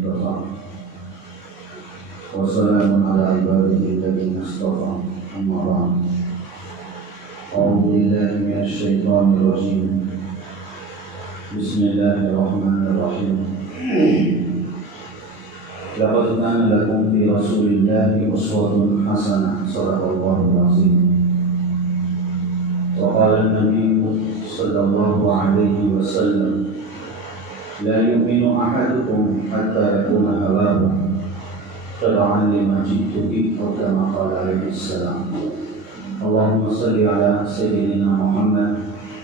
المصطفى وسلام على عباده الذين اصطفى أما بعد أعوذ بالله من الشيطان الرجيم بسم الله الرحمن الرحيم لقد كان لكم في رسول الله أسوة حسنة صدق الله العظيم. وقال النبي صلى الله عليه وسلم لا يؤمن أحدكم حتى يكون هواه تبعا لما جئت به أو كما قال عليه السلام. اللهم صل على سيدنا محمد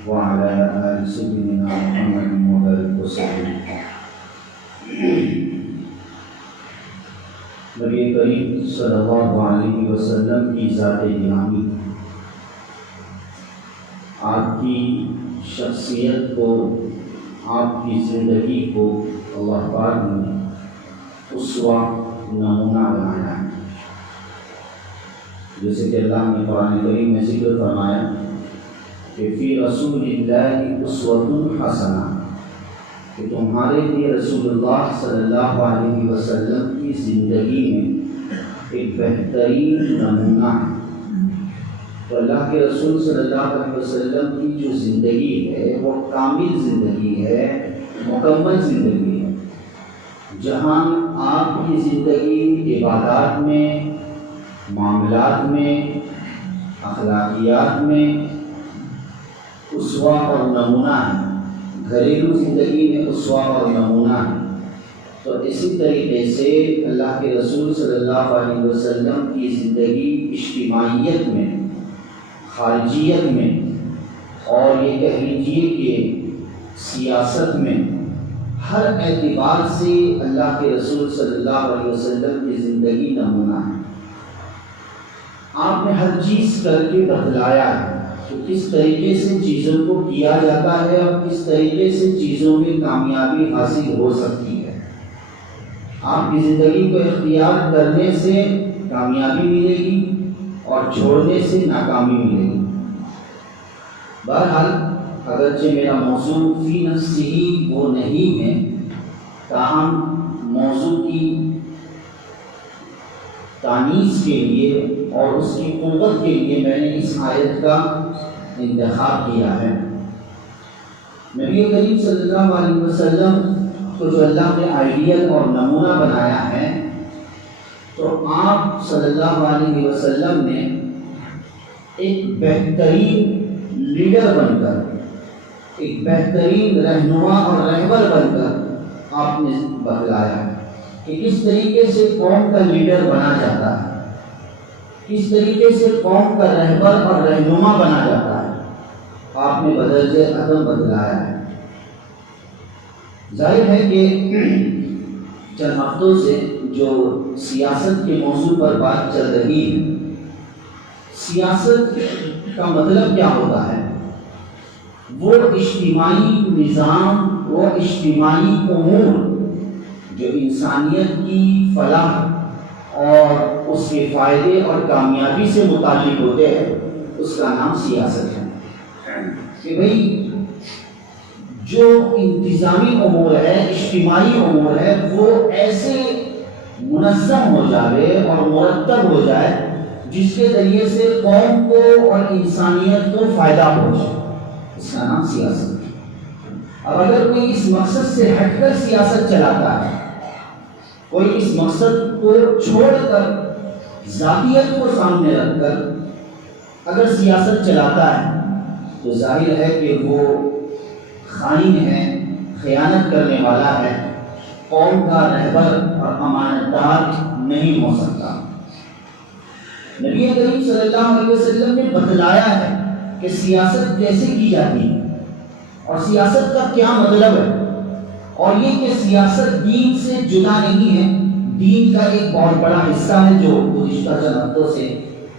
وعلى آل سيدنا محمد وبارك وسلم. نبی کریم صلی اللہ علیہ وسلم کی ذات گرامی، آپ کی شخصیت کو، آپ کی زندگی کو اللہ پاک نے اسوہ نمونہ بنایا ہے. جیسے کہ اللہ نے قرآن کریم میں ذکر فرمایا کہ فی رسول اللہ اسوۃ حسنہ، کہ تمہارے لیے رسول اللہ صلی اللہ علیہ وسلم کی زندگی میں ایک بہترین نمونہ ہے. تو اللہ کے رسول صلی اللہ علیہ وسلم کی جو زندگی ہے وہ کامل زندگی ہے، مکمل زندگی ہے. جہاں آپ کی زندگی عبادات میں، معاملات میں، اخلاقیات میں اسوہ اور نمونہ ہے، گھریلو زندگی میں اسوہ اور نمونہ ہے، تو اسی طریقے سے اللہ کے رسول صلی اللہ علیہ وسلم کی زندگی اجتماعیت میں، خارجیت میں، اور یہ کہہ لیجیے کہ سیاست میں، ہر اعتبار سے اللہ کے رسول صلی اللہ علیہ وسلم کی زندگی نمونہ ہے. آپ نے ہر چیز کر کے بتلایا ہے کہ کس طریقے سے چیزوں کو کیا جاتا ہے اور کس طریقے سے چیزوں میں کامیابی حاصل ہو سکتی ہے. آپ کی زندگی کو اختیار کرنے سے کامیابی ملے گی اور چھوڑنے سے ناکامی ملے گی. بہرحال اگرچہ میرا موضوع فی نفسہ وہ نہیں ہے، تاہم موضوع کی تانیث کے لیے اور اس کی قوت کے لیے میں نے اس آیت کا انتخاب کیا ہے. نبی کریم صلی اللہ علیہ وسلم کو جو اللہ نے آئیڈیل اور نمونہ بنایا ہے، تو آپ صلی اللہ علیہ وسلم نے ایک بہترین لیڈر بن کر، ایک بہترین رہنما اور رہبر بن کر آپ نے بتلایا ہے کہ کس طریقے سے قوم کا لیڈر بنا جاتا ہے، کس طریقے سے قوم کا رہبر اور رہنما بنا جاتا ہے. آپ نے بدرجہ عدم بتلایا ہے. ظاہر ہے کہ چند ہفتوں سے جو سیاست کے موضوع پر بات چل رہی ہے، سیاست کا مطلب کیا ہوتا ہے؟ وہ اجتماعی نظام، وہ اجتماعی امور جو انسانیت کی فلاح اور اس کے فائدے اور کامیابی سے متعلق ہوتے ہیں، اس کا نام سیاست ہے. کہ بھئی جو انتظامی امور ہے، اجتماعی امور ہے، وہ ایسے منظم ہو جائے اور مرتب ہو جائے جس کے ذریعے سے قوم کو اور انسانیت کو فائدہ پہنچے. اس کا نام سیاست ہے. اب اگر کوئی اس مقصد سے ہٹ کر سیاست چلاتا ہے، کوئی اس مقصد کو چھوڑ کر ذاتیت کو سامنے رکھ کر اگر سیاست چلاتا ہے، تو ظاہر ہے کہ وہ خائن ہے، خیانت کرنے والا ہے، قوم کا رہبر اور امانت دار نہیں ہو سکتا. نبی کریم صلی اللہ علیہ وسلم نے بتلایا ہے کہ سیاست کیسے کی جاتی ہے اور سیاست کا کیا مطلب ہے، اور یہ کہ سیاست دین سے جدا نہیں ہے، دین کا ایک بہت بڑا حصہ ہے جو گزشتہ چند ہفتوں سے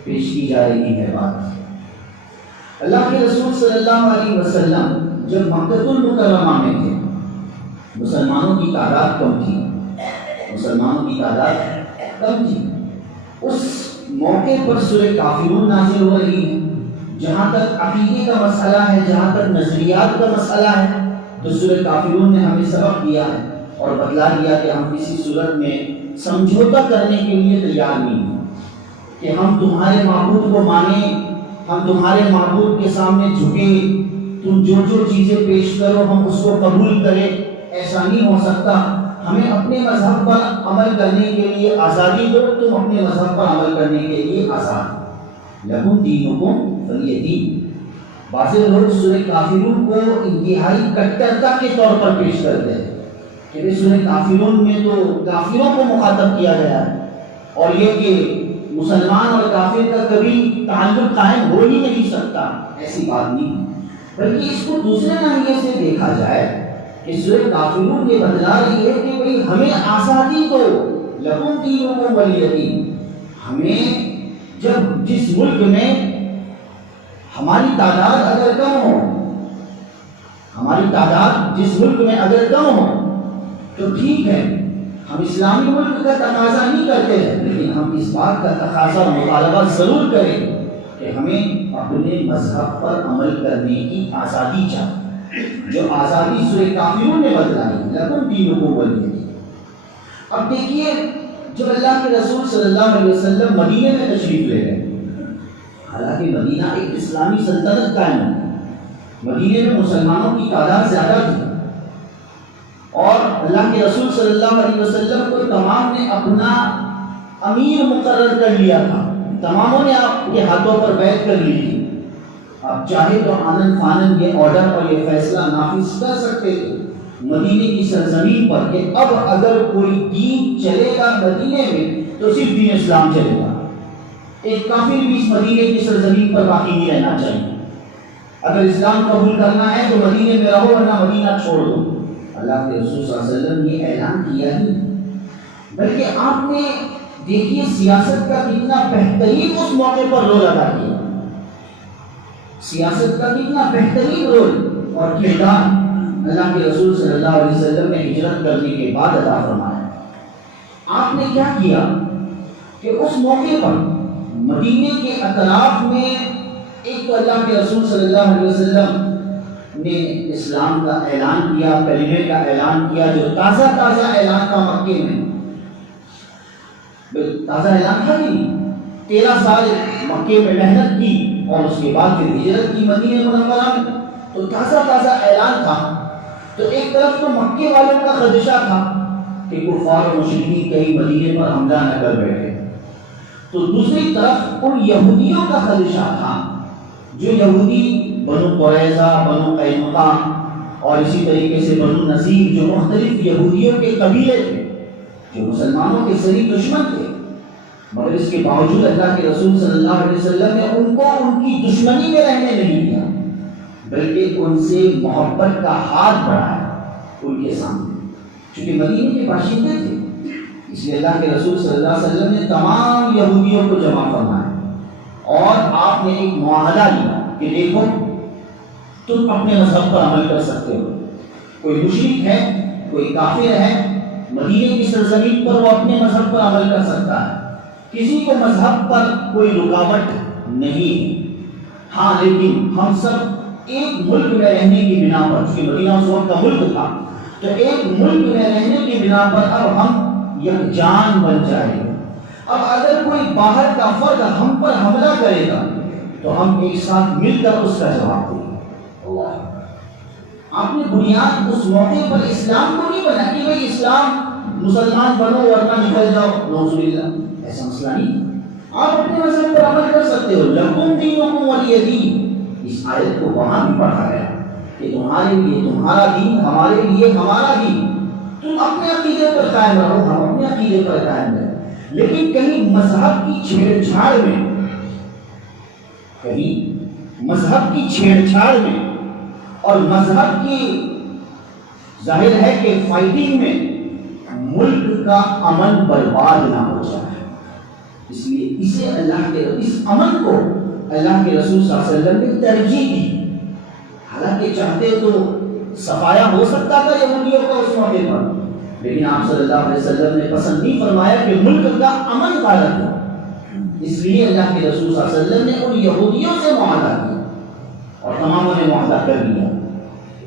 پیش کی جا رہی ہے. بات اللہ کے رسول صلی اللہ علیہ وسلم جب مکہ المکرمہ میں تھے، مسلمانوں کی تعداد کم تھی، اس موقع پر سورہ کافرون نازل ہو رہی ہے. جہاں تک عقیدے کا مسئلہ ہے، جہاں تک نظریات کا مسئلہ ہے، تو سورہ کافرون نے ہمیں سبق دیا ہے اور بتلا دیا کہ ہم کسی صورت میں سمجھوتا کرنے کے لیے تیار نہیں ہیں، کہ ہم تمہارے معبود کو مانیں، ہم تمہارے معبود کے سامنے جھکیں، تم جو جو چیزیں پیش کرو ہم اس کو قبول کریں، ایسا نہیں ہو سکتا۔ ہمیں اپنے مذہب پر عمل کرنے کے لیے آزادی دو، تم اپنے مذہب پر عمل کرنے کے لیے آزاد، لکم دینکم ولی دین۔ بعض لوگ سورہ کافرون کو انتہائی کٹرتا کے طور پر پیش کرتے ہیں کہ سورہ کافرون میں تو کافروں کو مخاطب کیا گیا ہے، اور یہ کہ مسلمان اور کافر کا کبھی تعلق قائم ہو ہی نہیں سکتا، ایسی بات نہیں، بلکہ اس کو دوسرے ناحیے سے دیکھا جائے کہ سورہ کافرون یہ بتلا رہی ہے کہ بھئی ہمیں آزادی دو، لکم دینکم ولی دین۔ ہمیں جب جس ملک میں ہماری تعداد اگر کم ہو، ہماری تعداد جس ملک میں اگر کم ہو تو ٹھیک ہے، ہم اسلامی ملک کا تقاضا نہیں کرتے ہیں، لیکن ہم اس بات کا تقاضا اور مطالبہ ضرور کریں کہ ہمیں اپنے مذہب پر عمل کرنے کی آزادی چاہیے، جو آزادی سورہ کافرون نے بتلائی، لکم دینکم ولی دین۔ اب دیکھیے جب اللہ کے رسول صلی اللہ علیہ وسلم مدینے میں تشریف لے گئے، حالانکہ مدینہ ایک اسلامی سلطنت قائم ہے، مدینے میں مسلمانوں کی تعداد زیادہ تھی، اور اللہ کے رسول صلی اللہ علیہ وسلم کو تمام نے اپنا امیر مقرر کر لیا تھا، تماموں نے آپ کے ہاتھوں پر بیعت کر لی تھی، آپ چاہے تو آنن فانن یہ آرڈر اور یہ فیصلہ نافذ کر سکتے تھے مدینے کی سرزمین پر کہ اب اگر کوئی دین چلے گا مدینے میں تو صرف دین اسلام چلے گا، ایک کافر بھی اس مدینے کی سرزمین پر باقی نہیں رہنا چاہیے، اگر اسلام قبول کرنا ہے تو مدینے میں رہو ورنہ مدینہ چھوڑ دو۔ اللہ کے رسول صلی اللہ علیہ وسلم نے اعلان کیا ہی، بلکہ آپ نے دیکھیے سیاست کا کتنا بہترین اس موقع پر رول ادا کیا، سیاست کا کتنا بہترین رول اور کردار اللہ کے رسول صلی اللہ علیہ وسلم نے ہجرت کرنے کے بعد ادا فرمایا۔ آپ نے کیا کیا کہ اس موقع پر مدینے کے اطراف میں ایک تو اللہ کے رسول صلی اللہ علیہ وسلم نے اسلام کا اعلان کیا، کلمے کا اعلان کیا، جو تازہ اعلان تھا مکے میں، تازہ اعلان تھا نہیں، 13 سال مکے میں محنت کی اور اس کے بعد پھر ہجرت کی مدینہ منورہ میں، تو تازہ اعلان تھا، تو ایک طرف تو مکے والوں کا خدشہ تھا کہ کفار و مشرکین کہیں مدینے پر حملہ نہ کر بیٹھے، تو دوسری طرف ان یہودیوں کا خدشہ تھا جو یہودی بنو قریظہ، بنو قینقاع اور اسی طریقے سے بنو نذیر، جو مختلف یہودیوں کے قبیلے تھے جو مسلمانوں کے شریک دشمن تھے، مگر اس کے باوجود اللہ کے رسول صلی اللہ علیہ وسلم نے ان کو ان کی دشمنی میں رہنے نہیں دیا، بلکہ ان سے محبت کا ہاتھ بڑھایا ان کے سامنے، چونکہ مدینے کے باشندے تھے، اس لیے اللہ کے رسول صلی اللہ علیہ وسلم نے تمام یہودیوں کو جمع فرمایا اور آپ نے ایک معاہدہ لیا کہ دیکھو تم اپنے مذہب پر عمل کر سکتے ہو، کوئی مشرک ہے، کوئی کافر ہے، مدینے کی سرزمین پر وہ اپنے مذہب پر عمل کر سکتا ہے، کسی کو مذہب پر کوئی رکاوٹ نہیں، ہاں لیکن ہم سب ایک ملک میں رہنے کی بنا پر، چونکہ مدینہ اس وقت کا ملک تھا، تو ایک ملک میں رہنے کی بنا پر اب ہم یکجان بن جائیں گے، اب اگر کوئی باہر کا فرد ہم پر حملہ کرے گا تو ہم ایک ساتھ مل کر اس کا جواب دیں گے۔ آپ نے بنیاد اس موقع پر اسلام کو نہیں بنا کہ بھئی اسلام مسلمان بنو ورنہ نکل جاؤ، نعوذ باللہ، ایسا مسئلہ نہیں، آپ اپنے مذہب پر عمل کر سکتے ہو، لکم دینکم ولی دین۔ اس آیت کو وہاں بھی پڑھا گیا کہ تمہارے لیے تمہارا دین، ہمارے لیے ہمارا دین، تم اپنے عقیدے پر قائم رہو، ہم اپنے عقیدے پر قائم رہیں، لیکن کہیں مذہب کی چھیڑ چھاڑ میں، کہیں مذہب کی چھیڑ چھاڑ میں اور مذہب کی ظاہر ہے کہ فائٹنگ میں ملک کا امن برباد نہ ہو جائے، اس لیے اسے اللہ کے اس امن کو اللہ کے رسول صلی اللہ علیہ وسلم نے ترجیح دی، حالانکہ چاہتے تو صفایا ہو سکتا تھا یہودیوں کا اس موقع پر، لیکن آپ صلی اللہ علیہ وسلم نے پسند نہیں فرمایا کہ ملک کا امن غالب ہو، اس لیے اللہ کے رسول صلی اللہ علیہ وسلم نے ان یہودیوں سے معاہدہ کیا اور تماموں نے معاہدہ کر لیا،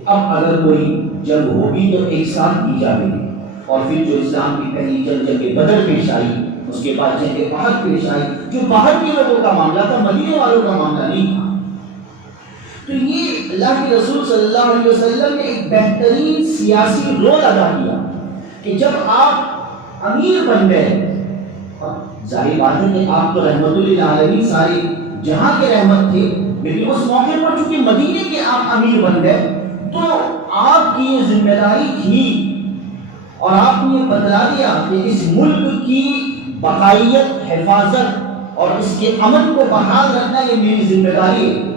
اب اگر کوئی جنگ ہوگی تو ایک ساتھ کی جائے گی، اور پھر جو اسلام کی پہلی جنگ بدر پیش آئی، اس کے بعد جنگ احد پیش آئی، جو باہر کے لوگوں کا معاملہ تھا، مدینے والوں کا معاملہ نہیں تھا۔ تو یہ اللہ کے رسول صلی اللہ علیہ وسلم نے ایک بہترین سیاسی رول ادا کیا کہ جب آپ امیر بن گئے، ظاہر بات ہے کہ آپ تو رحمت للعالمین سارے جہاں کے رحمت تھے، لیکن اس موقع پر چونکہ مدینے کے آپ امیر بن گئے تو آپ کی یہ ذمہ داری تھی اور آپ نے یہ بتلا دیا کہ اس ملک کی بقائیت، حفاظت اور اس کے امن کو بحال رکھنا یہ میری ذمہ داری ہے،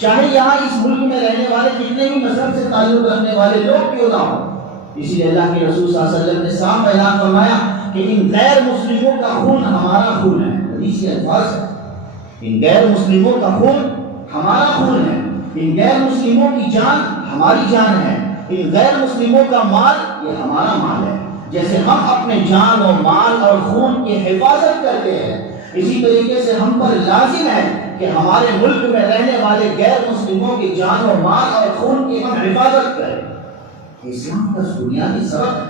چاہے یہاں اس ملک میں رہنے والے کتنے بھی مذہب سے تعلق رکھنے والے لوگ کیوں نہ ہوں۔ اسی لیے اللہ کے رسول صلی اللہ علیہ وسلم نے صاف اعلان فرمایا کہ ان غیر مسلموں کا خون ہمارا خون ہے، حدیث کے الفاظ ہے، ان غیر مسلموں کا خون ہمارا خون ہے، ان غیر مسلموں کی جان ہماری جان ہے، ان غیر مسلموں کا مال یہ ہمارا مال ہے۔ جیسے ہم اپنے جان اور مال اور خون کی حفاظت کرتے ہیں، اسی طریقے سے ہم پر لازم ہے کہ ہمارے ملک میں رہنے والے غیر مسلموں کی جان و مال اور خون کی ہم حفاظت کریں۔ اسلام کا بنیادی سبق ہے،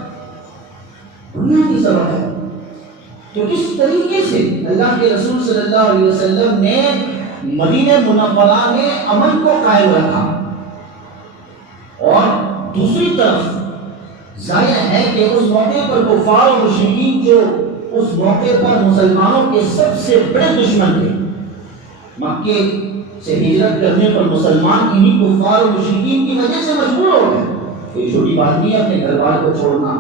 بنیادی سبق ہے۔ تو کس طریقے سے اللہ کے رسول صلی اللہ علیہ وسلم نے مدینہ منورہ میں امن کو قائم رکھا، اور دوسری طرف ظاہر ہے کہ اس موقع پر کفار و مشرکین جو اس موقع پر مسلمانوں کے سب سے بڑے دشمن تھے، مکے سے ہجرت کرنے پر مسلمان انہی کفار و مشرکین کی وجہ سے مجبور ہو گئے۔ کوئی چھوٹی بات نہیں ہے اپنے گھر بار کو چھوڑنا،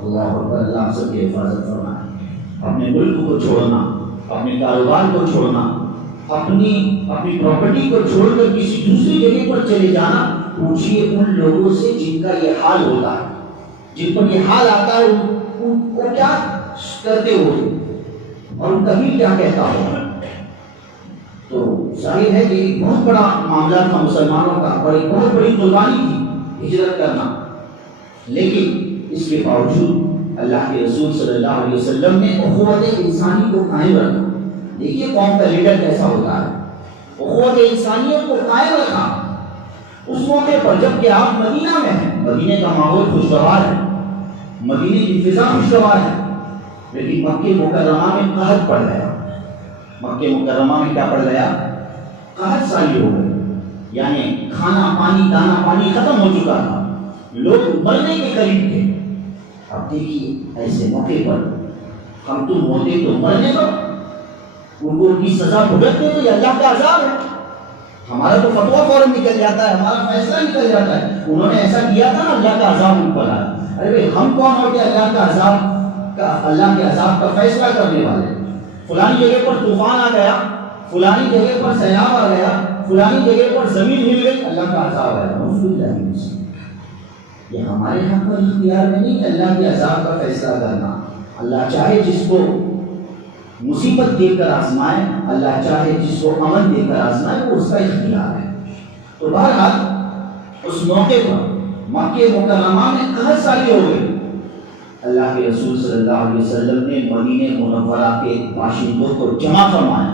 اللہ اکبر، اللہ سب کی حفاظت فرمائے، اپنے ملک کو چھوڑنا، اپنے کاروبار کو چھوڑنا، اپنی پراپرٹی کو چھوڑ کر کسی دوسری جگہ پر چلے جانا۔ پوچھئے ان لوگوں سے جن کا یہ حال ہوتا ہے، جن پر یہ حال آتا ہے، ان کو کیا کرتے ہو اور ان کا بھی کیا کہتا ہو۔ تو ظاہر ہے کہ ایک بہت بڑا معاملہ تھا مسلمانوں کا، اور ایک بہت بڑی قربانی تھی ہجرت کرنا، لیکن اس کے باوجود اللہ کے رسول صلی اللہ علیہ وسلم نے اخوت انسانی کو قائم رکھا۔ دیکھیے قوم کا لیڈر کیسا ہوتا ہے، اخوت انسانیت کو قائم رکھا اس موقع پر، جب کہ آپ مدینہ میں ہیں، مدینے کا ماحول خوشگوار ہے، مدینے کی فضا خوشگوار ہے، لیکن مکہ مکرمہ میں قحط پڑ گیا۔ مکہ مکرمہ میں کیا پڑ گیا؟ قحط ساری ہو گئی، یعنی کھانا پانی، دانا پانی ختم ہو چکا تھا، لوگ مرنے کے قریب تھے۔ اب دیکھیے ایسے موقع پر ہم تم ہوتے تو مرنے پر ان کو ان کی سزا بھگتتے تو یہ اللہ کا عذاب ہے، ہمارا تو فتویٰ فوراً نکل جاتا ہے، ہمارا فیصلہ نکل جاتا ہے، انہوں نے ایسا کیا تھا نا، اللہ کا عذاب ان پر آیا۔ ارے بھائی ہم کون ہوتے اللہ کے عذاب کا فیصلہ کرنے والے؟ فلانی جگہ پر طوفان آ گیا، فلانی جگہ پر سیلاب آ گیا، فلانی جگہ پر زمین ہل گئی، اللہ کا عذاب آیا۔ یہ ہمارے حق پر اختیار میں نہیں اللہ کے عذاب کا فیصلہ کرنا۔ اللہ چاہے جس کو مصیبت دے کر آزمائے، اللہ چاہے جس کو امن دے کر آزمائے، وہ اس کا اختیار ہے۔ تو بہرحال اس موقع پر مکہ مکرمہ میں قحط ساری ہو گئی۔ اللہ کے رسول صلی اللہ علیہ وسلم نے مدینہ منورہ کے باشندوں کو جمع فرمایا،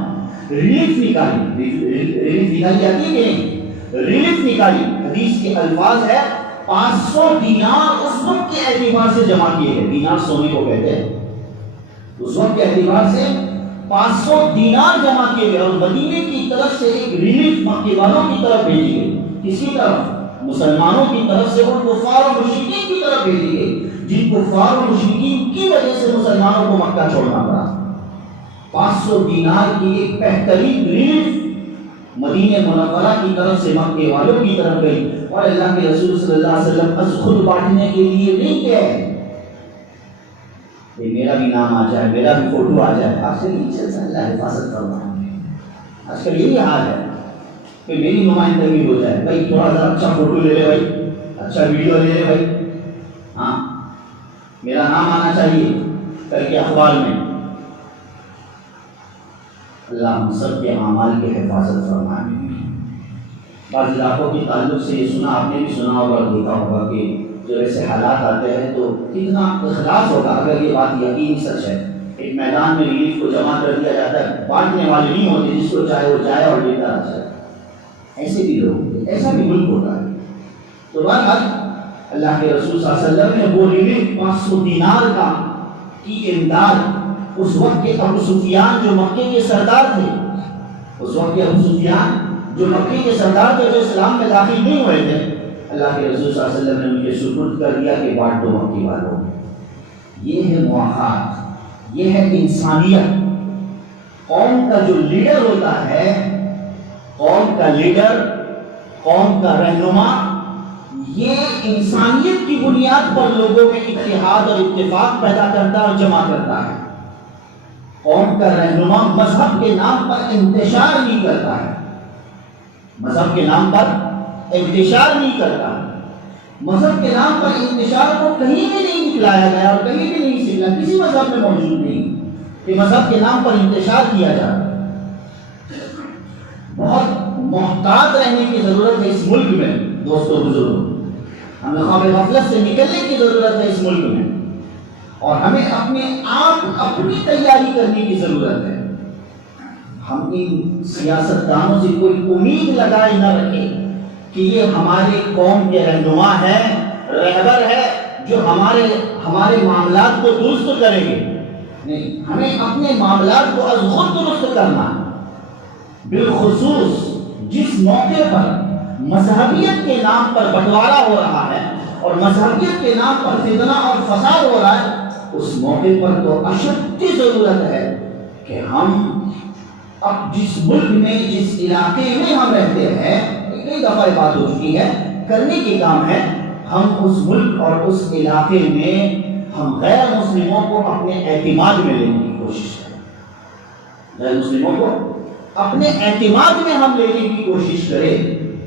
ریلیف نکالی، ریلیف نکالی جاتی ہے کہ نہیں؟ ریلیف نکالی، حدیث کے الفاظ ہے 500 دینار اس وقت کے اعتبار سے جمع کیے گئے، دینار سونے کو کہتے ہیں، اس وقت کے اعتبار سے 500 دینار جمع کیے گئے، اور مدینے کی طرف سے ایک ریلیف مکے والوں کی طرف بھیجی گئی۔ کس کی طرف؟ مسلمانوں کی طرف سے ان کفار و مشرکین کی طرف بھیجی گئی، جن کفار و مشرکین کی وجہ سے مسلمانوں کو مکہ چھوڑنا پڑا۔ 500 دینار کی ایک بہترین ریلیف مدینہ منورہ کی طرف سے مکے والوں کی طرف گئی، اور اللہ کے رسول صلی اللہ علیہ وسلم از خود بانٹنے کے لیے نہیں گئے کہ میرا بھی نام آ جائے، میرا بھی فوٹو آ جائے۔ آج کل نہیں چلتا، اللہ حفاظت فرمائے، آج کل یہی حال ہے کہ میری نمائندگی ہو جائے، بھائی تھوڑا سا اچھا فوٹو لے لے بھائی، اچھا ویڈیو لے لے بھائی، ہاں میرا نام آنا چاہیے کل کے اخبار میں۔ اللہ ہم سب کے اعمال کی حفاظت فرمائے۔ بعض علاقوں کے تعلق سے یہ سنا، آپ نے بھی سنا ہوگا، دیکھا ہوگا کہ جب ایسے حالات آتے ہیں تو کتنا اخلاص ہوگا اگر یہ بات یقینی سچ ہے۔ ایک میدان میں ریلیف کو جمع کر دیا جاتا ہے، بانٹنے والے نہیں ہوتے، جس کو چاہے وہ جائے اور لیتا آ جائے، ایسے بھی لوگ، ایسا بھی ملک ہوتا ہے۔ تو بہرحال اللہ کے رسول صلی اللہ علیہ وسلم نے وہ ریلیف 500 دینار کا کی امداد اس وقت کے ابو سفیان جو مکے کے سردار تھے، اس وقت کے ابو سفیان جو مکے کے سردار تھے، جو اسلام میں داخل نہیں ہوئے تھے، اللہ کے رسول صلی اللہ علیہ وسلم نے ان کے سپرد کر دیا کہ بانٹ دو مکی والوں. یہ ہے مواخات، یہ ہے انسانیت. قوم کا جو لیڈر ہوتا ہے، قوم کا لیڈر، قوم کا رہنما، یہ انسانیت کی بنیاد پر لوگوں میں اتحاد اور اتفاق پیدا کرتا ہے اور جمع کرتا ہے. قوم کا رہنما مذہب کے نام پر انتشار نہیں کرتا ہے، مذہب کے نام پر انتشار نہیں کرتا. مذہب کے نام پر انتشار کو کہیں بھی نہیں نکلایا گیا اور کہیں بھی نہیں سکھلا، کسی مذہب میں موجود نہیں کہ مذہب کے نام پر انتشار کیا جائے. بہت محتاط رہنے کی ضرورت ہے اس ملک میں دوستو بزرگوں. ہمیں خواب غفلت سے نکلنے کی ضرورت ہے اس ملک میں، اور ہمیں اپنے آپ اپنی تیاری کرنے کی ضرورت ہے. ہم ان سیاستدانوں سے کوئی امید لگائے نہ رکھیں کہ یہ ہمارے قوم کے رہنما ہے، رہبر ہے، جو ہمارے معاملات کو درست کریں گے. نہیں، ہمیں اپنے معاملات کو از خود درست کرنا ہے. بالخصوص جس موقع پر مذہبیت کے نام پر بٹوارا ہو رہا ہے اور مذہبیت کے نام پر فتنہ اور فساد ہو رہا ہے، اس موقع پر تو اشد ضرورت ہے کہ ہم اب جس ملک میں، جس علاقے میں ہم رہتے ہیں، کئی دفعہ بات ہو چکی ہے، کرنے کے کام ہے ہم اس ملک اور اس علاقے میں ہم غیر مسلموں کو اپنے اعتماد میں لینے کی کوشش کریں. غیر مسلموں کو اپنے اعتماد میں ہم لینے کی کوشش کریں.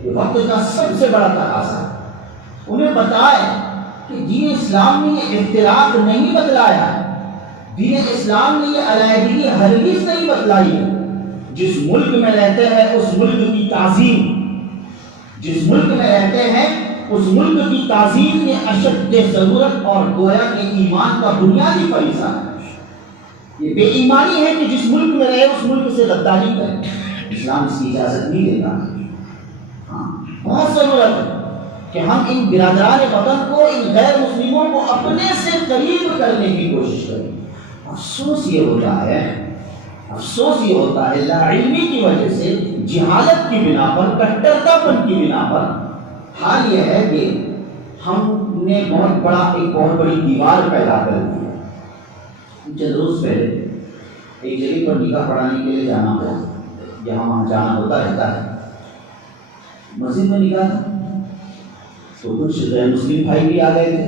یہ وقت کا سب سے بڑا تقاضا ہے. انہیں بتائیں کہ دین اسلام نے یہ افتراق نہیں بتلایا ہے، دین اسلام نے یہ علیحدگی ہرگز نہیں بتلائی ہے. جس ملک میں رہتے ہیں اس ملک کی تعظیم، جس ملک میں رہتے ہیں اس ملک کی تعظیم یہ اشد ضرورت اور گویا کے ایمان کا بنیادی فریضہ ہے. یہ بے ایمانی ہے کہ جس ملک میں رہے اس ملک سے غداری کرے. اسلام اس کی اجازت نہیں دیتا. ہاں، بہت ضرورت ہے کہ ہم ان برادران وطن کو، ان غیر مسلموں کو اپنے سے قریب کرنے کی کوشش کریں. افسوس یہ ہوتا ہے لا علمی کی وجہ سے، جہالت کی بنا پر، کٹرتا پن کی بنا پر، حال یہ ہے کہ ہم نے ایک بہت بڑی دیوار پیدا کر دی. چند روز پہلے ایک جگہ پر نکاح پڑھانے کے لیے جانا ہوا، جہاں وہاں جانا ہوتا رہتا ہے. مسجد میں نکاح تھا تو کچھ غیر مسلم بھائی بھی آ گئے تھے.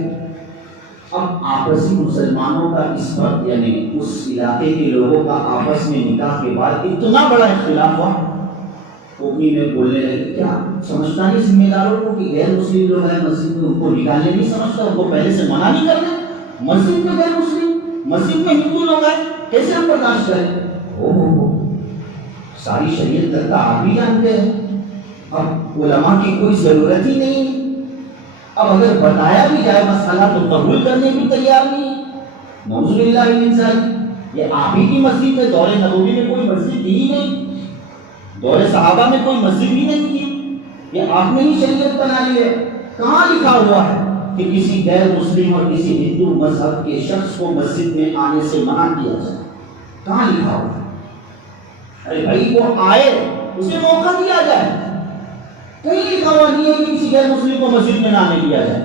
اب آپسی مسلمانوں کا اس وقت، یعنی اس علاقے کے لوگوں کا آپس میں نکاح کے بعد اتنا بڑا اختلاف ہوا، اوپنی میں بولنے لگے کیا سمجھتا نہیں ذمہ داروں کو کہ غیر مسلم لوگ ہیں مسجد میں، ان کو نکالنے نہیں سمجھتا، ان کو پہلے سے منع نہیں کرنا. مسجد میں غیر مسلم، مسجد میں ہندو لوگ ہیں، کیسے ہم برداشت کریں؟ ساری شریعت تک کا آپ بھی جانتے ہیں. اب علماء کی کوئی ضرورت ہی نہیں. اب اگر بتایا بھی جائے مسئلہ تو قبول کرنے بھی تیار نہیں. نعوذ باللہ من ذالک. یہ آپ ہی کی مسجد ہے، دور نبوی میں کوئی مسجد تھی ہی نہیں، دور صحابہ میں کوئی مسجد ہی نہیں تھی. یہ آپ نے ہی شریعت بنا لی ہے. کہاں لکھا ہوا ہے کہ کسی غیر مسلم اور کسی ہندو مذہب کے شخص کو مسجد میں آنے سے منع کیا جائے؟ کہاں لکھا ہوا ہے؟ ارے بھائی وہ آئے، اسے موقع دیا جائے. کہیں لکھا ہوا نہیں ہے کہ کسی غیر مسلم کو مسجد میں نہ آنے دیا جائے.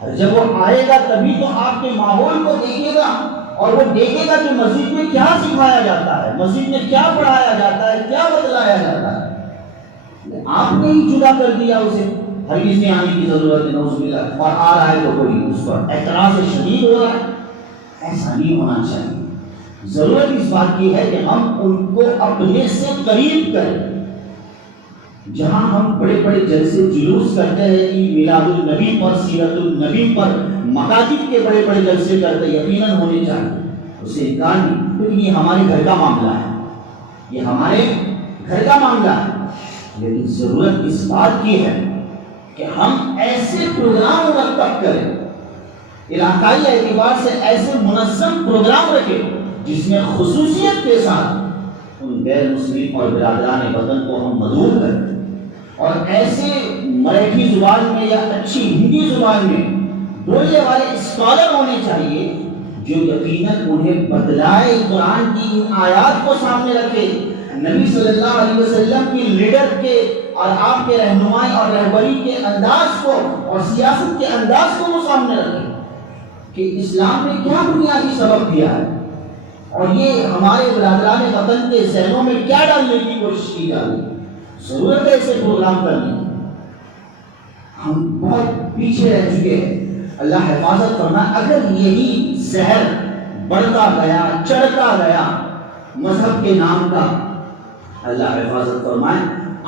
اور جب وہ آئے گا تبھی تو آپ کے ماحول کو دیکھے گا اور وہ دیکھے گا کہ مسجد میں کیا سکھایا جاتا ہے، مسجد میں کیا پڑھایا جاتا ہے، کیا بتلایا جاتا ہے. آپ نے ہی جدا کر دیا اسے. ہرگز نہیں آنے کی ضرورت ہے، نعوذ باللہ. اور آ رہا ہے تو کوئی اس پر اعتراض شدید ہو رہا ہے. ایسا نہیں ہونا چاہیے. ضرورت اس بات کی ہے کہ ہم ان کو اپنے سے قریب کریں. جہاں ہم بڑے بڑے جلسے جلوس کرتے ہیں عید میلاد النبی پر، سیرت النبی پر، مکاتب کے بڑے بڑے جلسے کرتے ہیں، یقیناً ہونے چاہیے، اس سے انکار نہیں. لیکن یہ ہمارے گھر کا معاملہ ہے، یہ ہمارے گھر کا معاملہ ہے. لیکن ضرورت اس بات کی ہے کہ ہم ایسے پروگرام مرتب کریں، علاقائی اعتبار سے ایسے منظم پروگرام رکھیں جس میں خصوصیت کے ساتھ ان غیر مسلم اور برادران وطن کو ہم مدعو کریں، اور ایسے مراٹھی زبان میں یا اچھی ہندی زبان میں بولنے والے اسکالر ہونے چاہیے جو یقیناً انہیں بدلائے قرآن کی ان آیات کو سامنے رکھے، نبی صلی اللہ علیہ وسلم کی لیڈر کے اور آپ کے رہنمائی اور رہبری کے انداز کو اور سیاست کے انداز کو وہ سامنے رکھے کہ اسلام نے کیا بنیادی سبب دیا ہے اور یہ ہمارے برادران وطن کے ذہنوں میں کیا ڈالنے کی کوشش کی جا رہی ہے۔ ضرورت ہے اسے پروگرام کرنے کی۔ ہم بہت پیچھے رہ چکے ہیں، اللہ حفاظت فرمائے اگر یہی زہر بڑھتا گیا چڑھتا گیا مذہب کے نام کا، اللہ حفاظت فرمائے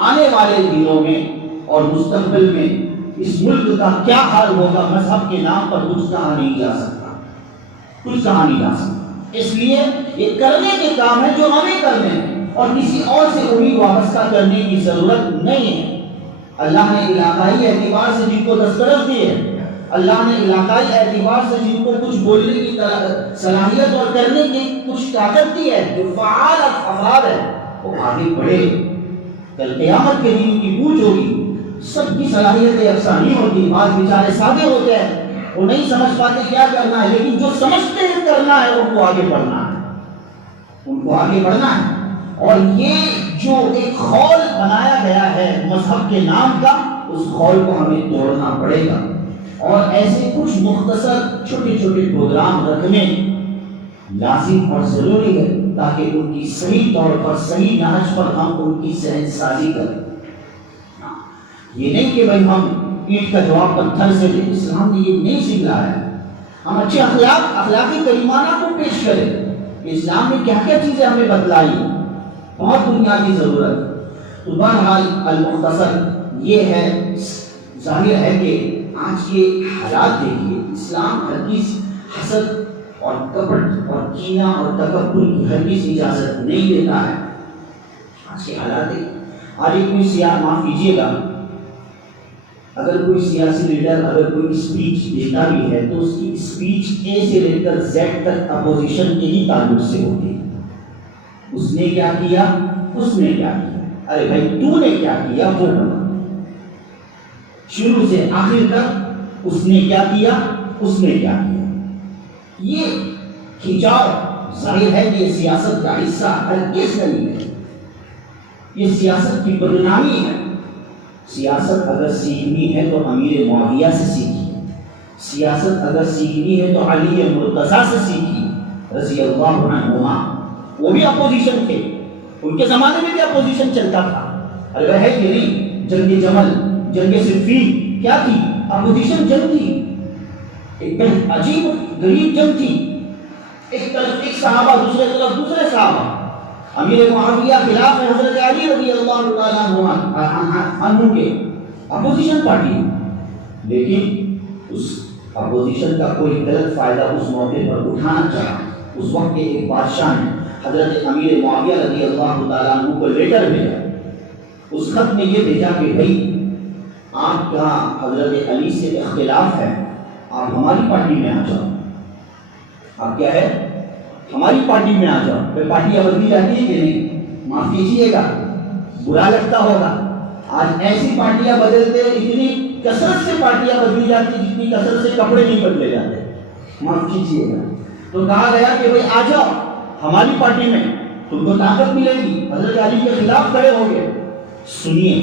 آنے والے دنوں میں اور مستقبل میں اس ملک کا کیا حال ہوگا۔ مذہب کے نام پر کچھ کہا نہیں جا سکتا، کچھ کہا نہیں جا سکتا۔ اس لیے یہ کرنے کے کام ہے جو ہمیں کرنے ہیں اور کسی اور سے امید وابستہ کرنے کی ضرورت نہیں ہے۔ اللہ نے علاقائی اعتبار سے جن کو دسترس دی ہے، اللہ نے علاقائی اعتبار سے جن کو کچھ بولنے کی صلاحیت اور کرنے کی کچھ طاقت دی ہے، جو فعال افراد ہے، وہ آگے بڑھے۔ کل قیامت کے دن ان کی پوچھ ہوگی۔ سب کی صلاحیتیں یکساں نہیں ہوتی، بعض بیچارے سادے ہوتے ہیں، وہ نہیں سمجھ پاتے کیا کرنا ہے، لیکن جو سمجھتے ہیں کرنا ہے ان کو آگے بڑھنا ہے، ان کو آگے بڑھنا ہے۔ اور یہ جو ایک خول بنایا گیا ہے مذہب کے نام کا، اس خول کو ہمیں توڑنا پڑے گا اور ایسے کچھ مختصر چھوٹے چھوٹے پروگرام رکھنے لازم اور ضروری ہے تاکہ ان کی صحیح طور پر صحیح نہج پر ہم ان کی صحت سازی کریں۔ یہ نہیں کہ بھائی ہم اینٹ کا جواب پتھر سے دیں، اسلام نے یہ نہیں سکھلایا ہے۔ ہم اچھے اخلاقی کریمانہ کو پیش کریں کہ اسلام نے کیا کیا چیزیں ہمیں بتلائی، بہت بنیادی ضرورت۔ تو بہرحال المختصر یہ ہے، ظاہر ہے کہ آج کے حالات دیکھیے، اسلام ہرگز حسد اور کپٹ اور کینہ اور تکبر کی ہرگز اجازت نہیں دیتا ہے۔ آج کے حالات دیکھیے، آج کوئی معاف کیجیے گا، اگر کوئی سیاسی لیڈر اگر کوئی اسپیچ دیتا بھی ہے تو اس کی اسپیچ اے سے لے کر زیڈ تک اپوزیشن کے ہی تعلق سے ہوتی ہے۔ اس نے کیا کیا، اس نے کیا کیا، ارے بھائی تو نے کیا کیا وہ بتا، شروع سے آخر تک اس نے کیا کیا، اس نے کیا کیا۔ یہ کھینچاؤ ظاہر ہے کہ یہ سیاست کا حصہ ہرگز نہیں ہے، یہ سیاست کی بدنامی ہے۔ سیاست اگر سیکھنی ہے تو امیر معاویہ سے سیکھی، سیاست اگر سیکھنی ہے تو علی مرتضیٰ سے سیکھی رضی اللہ عنہما۔ وہ بھی اپوزیشن تھے، ان کے زمانے میں بھی اپوزیشن چلتا تھا، اگر ہے کہ نہیں، جنگ جمل، جنگ صفین کیا تھی، اپوزیشن جنگ تھی، ایک عجیب غریب جنگ تھی، ایک طرف ایک صحابہ، دوسرے طرف دوسرے صحابہ، امیر معاویہ خلاف حضرت علی رضی اللہ تعالیٰ عنہ کے، اپوزیشن پارٹی، لیکن اس اپوزیشن کا کوئی غلط فائدہ اس موقع پر اٹھانا چاہا۔ اس وقت کے ایک بادشاہ نے حضرت امیر معاویہ رضی اللہ تعالیٰ عنہ کو لیٹر بھیجا، اس خط میں یہ بھیجا کہ بھائی آپ کا حضرت علی سے اختلاف ہے، آپ ہماری پارٹی میں آ جاؤ۔ آپ کیا ہے، ہماری پارٹی میں آ جاؤ۔ پھر پارٹیاں بدلی جاتی ہیں کہ نہیں، معاف کیجیے گا، برا لگتا ہوگا، آج ایسی پارٹیاں بدلتے، اتنی کثرت سے پارٹیاں بدلی جاتی جتنی کثرت سے کپڑے نہیں بدلے جاتے، معاف کیجیے گا۔ تو کہا گیا کہ بھائی آ جاؤ ہماری پارٹی میں، تم کو طاقت ملے گی، حضرت علی کے خلاف کھڑے ہو گئے۔ سنیے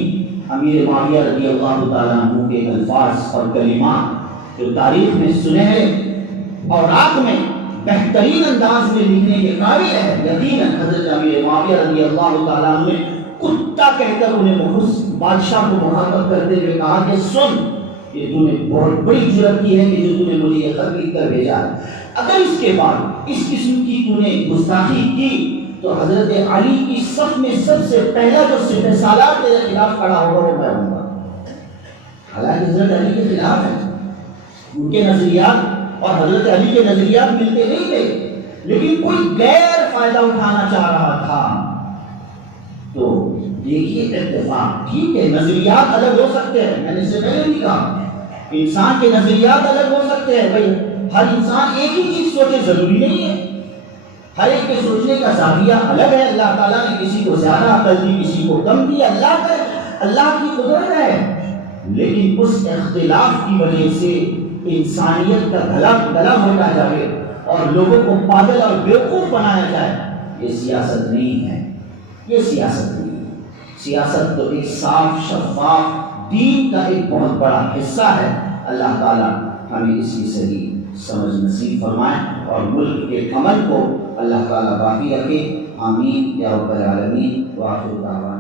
امیر معاویہ رضی اللہ تعالیٰ عنہ کے الفاظ اور کلمات جو تاریخ میں سنہرے اور رات میں بہترین انداز میں لکھنے کے قابل ہے۔ یقیناً حضرت امیر معاویہ رضی اللہ تعالیٰ عنہ نے کتا کہہ کر انہیں بادشاہ کو مخاطب کرتے ہوئے کہا کہ سن، کہ تو نے بہت بڑی جرأت کی ہے کہ جو تو نے مجھے یہ خط لکھ کر بھیجا ہے، اگر اس کے بعد اس قسم کی تو نے گستاخی کی تو حضرت علی کی صف میں سب سے پہلا جو سپہ سالار تیرے خلاف کھڑا ہوگا وہ میں ہوں گا۔ حالانکہ حضرت علی کے خلاف ہے، ان کے نظریات اور حضرت علی کے نظریات ملتے نہیں تھے، لیکن کوئی غیر فائدہ اٹھانا چاہ رہا تھا۔ تو دیکھیے اتفاق، ٹھیک ہے نظریات الگ ہو سکتے ہیں، میں نے اس سے پہلے بھی کہا انسان کے نظریات الگ ہو سکتے ہیں، بھائی ہر انسان ایک ہی چیز سوچے ضروری نہیں ہے، ہر ایک کے سوچنے کا زاویہ الگ ہے۔ اللہ تعالیٰ نے کسی کو زیادہ عقل دی، کسی کو کم دی، اللہ کی قدرت ہے، لیکن اس اختلاف کی وجہ سے انسانیت کا گلا گھونٹا جائے اور لوگوں کو پاگل اور بیوقوف بنایا جائے، یہ سیاست نہیں ہے، یہ سیاست نہیں ہے۔ سیاست تو ایک صاف شفاف دین کا ایک بہت بڑا حصہ ہے۔ اللہ تعالیٰ ہمیں اس کی صحیح سمجھ نصیب فرمائے اور ملک کے عمل کو اللہ تعالیٰ باقی رکھے۔ آمین یا رب العالمین۔ وآخر دعوانا